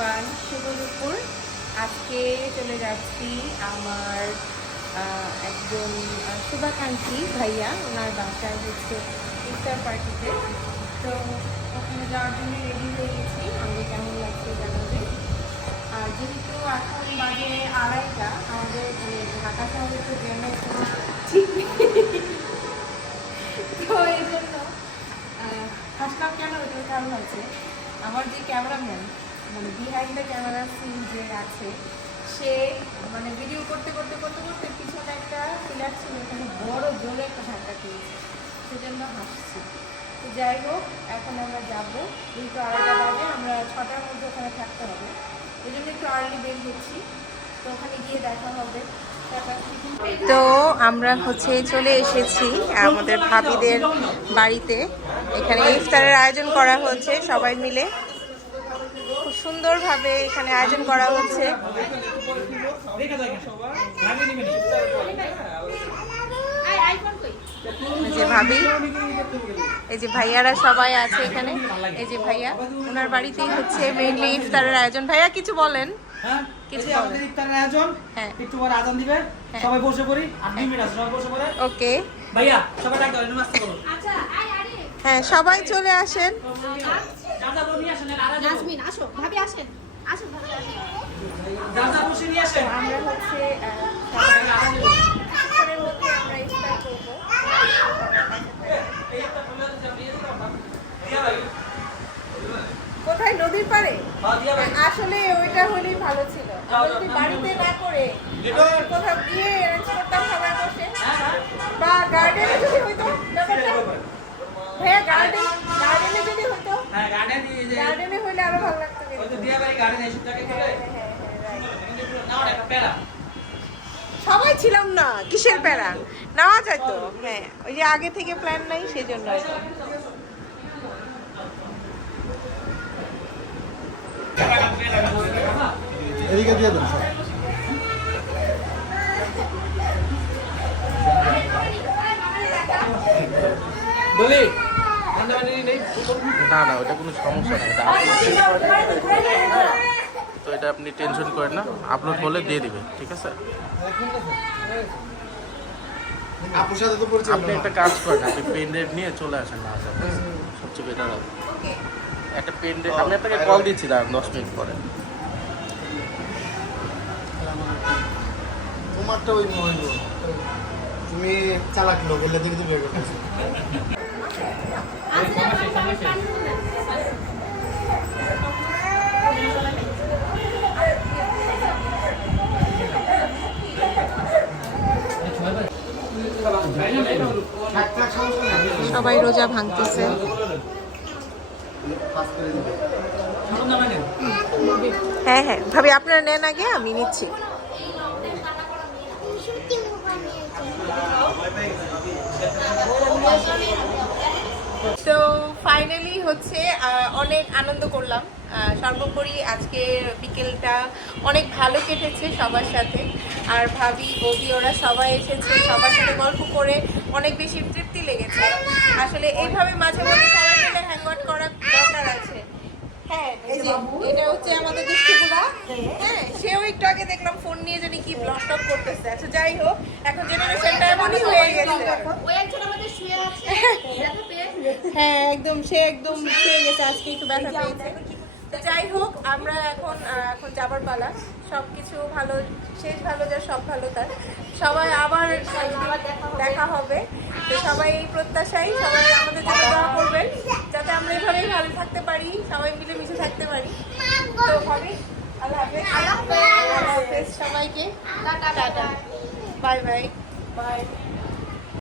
Everyone, শুভ দুপুর। আজকে চলে যাচ্ছি আমার একজন শুভাকাঙ্ক্ষী ভাইয়া, ওনার বাসায় হচ্ছে ইফতার পার্টিতে। তো ওখানে যাওয়ার জন্য রেডি হয়ে গেছি। আমাদের কেমন লাগছে জানাবে। আর যেহেতু এখন বাজে 2:30, আমাদের ঢাকা শহরে তো জ্যামের কোনো ঠিক নেই। তো এই জন্য হাসলাম কেন, ওইটার কারণ হচ্ছে আমার যে ক্যামেরাম্যান, মানে বিহাইন্ড দ্য ক্যামেরা সিন যে আছে, সে মানে ভিডিও করতে করতে করতে করতে পিছনে একটা পিলার ছিল, এখানে বড় জোরে একটা ধাক্কা খেয়েছে, সেজন্য হাসছি। তো যাই হোক, এখন আমরা যাবো, যেহেতু 2:30 বাজে, আমরা 6টার মধ্যে ওখানে থাকতে হবে, এই জন্য একটু আর্লি বের হচ্ছি। তো ওখানে গিয়ে দেখা হবে। তো আমরা চলে এসেছি আমাদের ভাবিদের বাড়িতে। এখানে ইফতারের আয়োজন করা হচ্ছে, সবাই মিলে খুব সুন্দরভাবে এখানে আয়োজন করা হচ্ছে। এই যে ভাবি, এই যে ভাইয়ারা সবাই আছে এখানে। এই যে ভাইয়া, ওনার বাড়িতেই হচ্ছে মেইনলি ইফতারের আয়োজন। ভাইয়া কিছু বলেন। ওকে হ্যাঁ, সবাই চলে আসেন। আমরা হচ্ছে কোথায়, নদীর পাড়ে? আসলে ওইটা হলেই ভালো ছিল। যদি বাড়িতে না করে কোথাও গিয়ে অ্যারেঞ্জ করতাম সবাই বসে, বা গার্ডেনে যদি হইতো ব্যাপারটা। ভাইয়া গার্ডেনে যদি হইতো, গার্ডেনে হইলে আরো ভালো লাগতো। সবাই ছিলাম না, কিসের প্যারা, নেওয়া যায় তো। হ্যাঁ, ওই যে আগে থেকে প্ল্যান নাই, সেই জন্য। এদিকে দিয়ে দেন বলি না না, ওটা কোনো সমস্যা নেই। তো এটা আপনি টেনশন করেন না, আপলোড হলে দিয়ে দিবেন, ঠিক আছে? আপনি একটা কাজ করেন, আপনি পেন ড্রাইভ নিয়ে চলে আসেন না, সবচেয়ে বেটার হবে। একটা পেন ড্রাইভ, আমি আপনাকে কল দিচ্ছি, দাঁড়ান 10 মিনিট পরে। তোমারটা ওই মহিল, তুমি চালাক লোক, এলে দিকে তুমি বের করতেছো। সবাই রোজা ভাঙতেছে। হ্যাঁ হ্যাঁ ভাবি, আপনারা নেন আগে, আমি নিচ্ছি। তো ফাইনালি অনেক আনন্দ করলাম। সর্বোপরি আজকের বিকেলটা অনেক ভালো কেটেছে সবার সাথে। আর ভাবি, বৌদি, ওরা সবাই এসেছে, সবার সাথে গল্প করে অনেক বেশি তৃপ্তি লেগেছে। আসলে এইভাবে মাঝে মাঝে সবাই মিলে হ্যাং আউট করার দরকার আছে। হ্যাঁ, এই যে এটা হচ্ছে আমাদের দৃষ্টিগুলা। হ্যাঁ, সেও একটু আগে দেখলাম ফোন নিয়ে জানি কি ব্লগ টক করতেছে। আচ্ছা যাই হোক, এখন জেনারেশনটা এমনই হয়ে গেছে। হ্যাঁ একদম, সে একদম শুয়ে গেছে, আজকে একটু ব্যথা পেয়েছে। তো যাই হোক, আমরা এখন যাবার পালা। সবকিছু ভালো, শেষ ভালো যার সব ভালো তার। সবাই আবার দেখা হবে। তো সবাই এই প্রত্যাশায় সবাই আমাদের জন্য দোয়া করবেন, যাতে আমরা এভাবেই ভালো থাকতে পারি, সবাই মিলে মিশে থাকতে পারি। তো হবে, আল্লাহ হাফেজ সবাইকে, টাটা, বাই বাই, বাই।